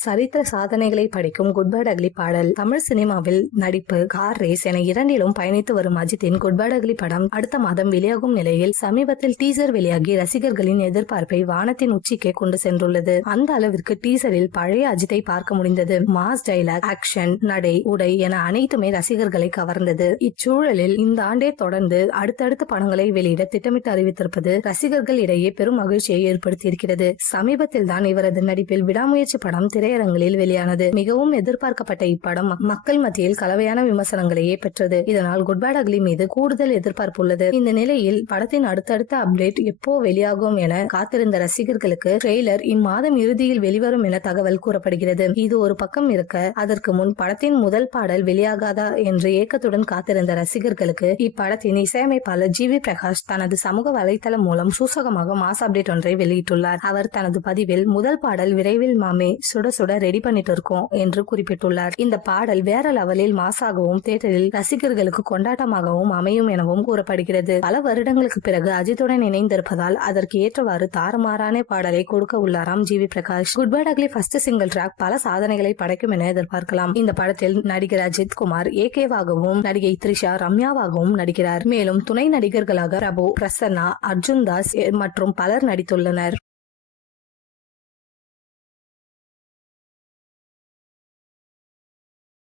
சரித்திர சாதனைகளை படைக்கும் குட் பேட் அக்லி பாடல். தமிழ் சினிமாவில் நடிப்பு, கார் ரேஸ் என இரண்டிலும் பயணித்து வரும் அஜித்தின் குட் பேட் அக்லி படம் அடுத்த மாதம் வெளியாகும் நிலையில் சமீபத்தில் டீசர் வெளியாகி ரசிகர்களின் எதிர்பார்ப்பை வானத்தின் உச்சிக்கே கொண்டு சென்றுள்ளது. அந்த அளவிற்கு டீசரில் பழைய அஜித்தை பார்க்க முடிந்தது. மாஸ் டைலாக், ஆக்ஷன், நடை, உடை என அனைத்துமே ரசிகர்களை கவர்ந்தது. இச்சூழலில் இந்த ஆண்டே தொடர்ந்து அடுத்தடுத்த படங்களை வெளியிட திட்டமிட்டு அறிவித்திருப்பது ரசிகர்கள் இடையே பெரும் மகிழ்ச்சியை ஏற்படுத்தியிருக்கிறது. சமீபத்தில் தான் இவரது நடிப்பில் விடாமுயற்சி படம் திரையரங்கில் வெளியானது. மிகவும் எதிர்பார்க்கப்பட்ட இப்படம் மக்கள் மத்தியில் கலவையான விமர்சனங்களையே பெற்றது. இதனால் குட் பேட் அக்லி மீது கூடுதல் எதிர்பார்ப்பு உள்ளது. இந்த நிலையில் படத்தின் அடுத்தடுத்த அப்டேட் எப்போ வெளியாகும் என காத்திருந்த ரசிகர்களுக்கு ட்ரெய்லர் இம்மாதம் இறுதியில் வெளிவரும் என தகவல் கூறப்படுகிறது. இது ஒரு பக்கம் இருக்க, அதற்கு முன் படத்தின் முதல் பாடல் வெளியாகாதா என்று ஏக்கத்துடன் காத்திருந்த ரசிகர்களுக்கு இப்படத்தின் இசையமைப்பாளர் ஜி வி பிரகாஷ் தனது சமூக வலைதளம் மூலம் சூசகமாக மாஸ் அப்டேட் ஒன்றை வெளியிட்டுள்ளார். அவர் தனது பதிவில் முதல் பாடல் விரைவில் மாமே சுட சுட ரெடி பண்ணிட்டு இருக்கோம் என்று குறிப்பிட்டுள்ளார். இந்த பாடல் வேற லெவலில் மாசாகவும் தியேட்டரில் ரசிகர்களுக்கு கொண்டாட்டமாகவும் அமையும் எனவும் கூறப்படுகிறது. பல வருடங்களுக்கு பிறகு அஜித்துடன் இணைந்திருப்பதால் அதற்கு ஏற்றவாறு தாறுமாறான பாடலை கொடுக்க உள்ளாராம் G V Prakash. Good Bad Ugly first single track பல சாதனைகளை படைக்கும் என எதிர்பார்க்கலாம். இந்த படத்தில் நடிகர் அஜித் குமார் ஏகேவாகவும், நடிகை த்ரிஷா ரம்யாவாகவும் நடிக்கிறார். மேலும் துணை நடிகர்களாக பிரபு, பிரசன்னா, அர்ஜுன் தாஸ் மற்றும் பலர் நடித்துள்ளனர்.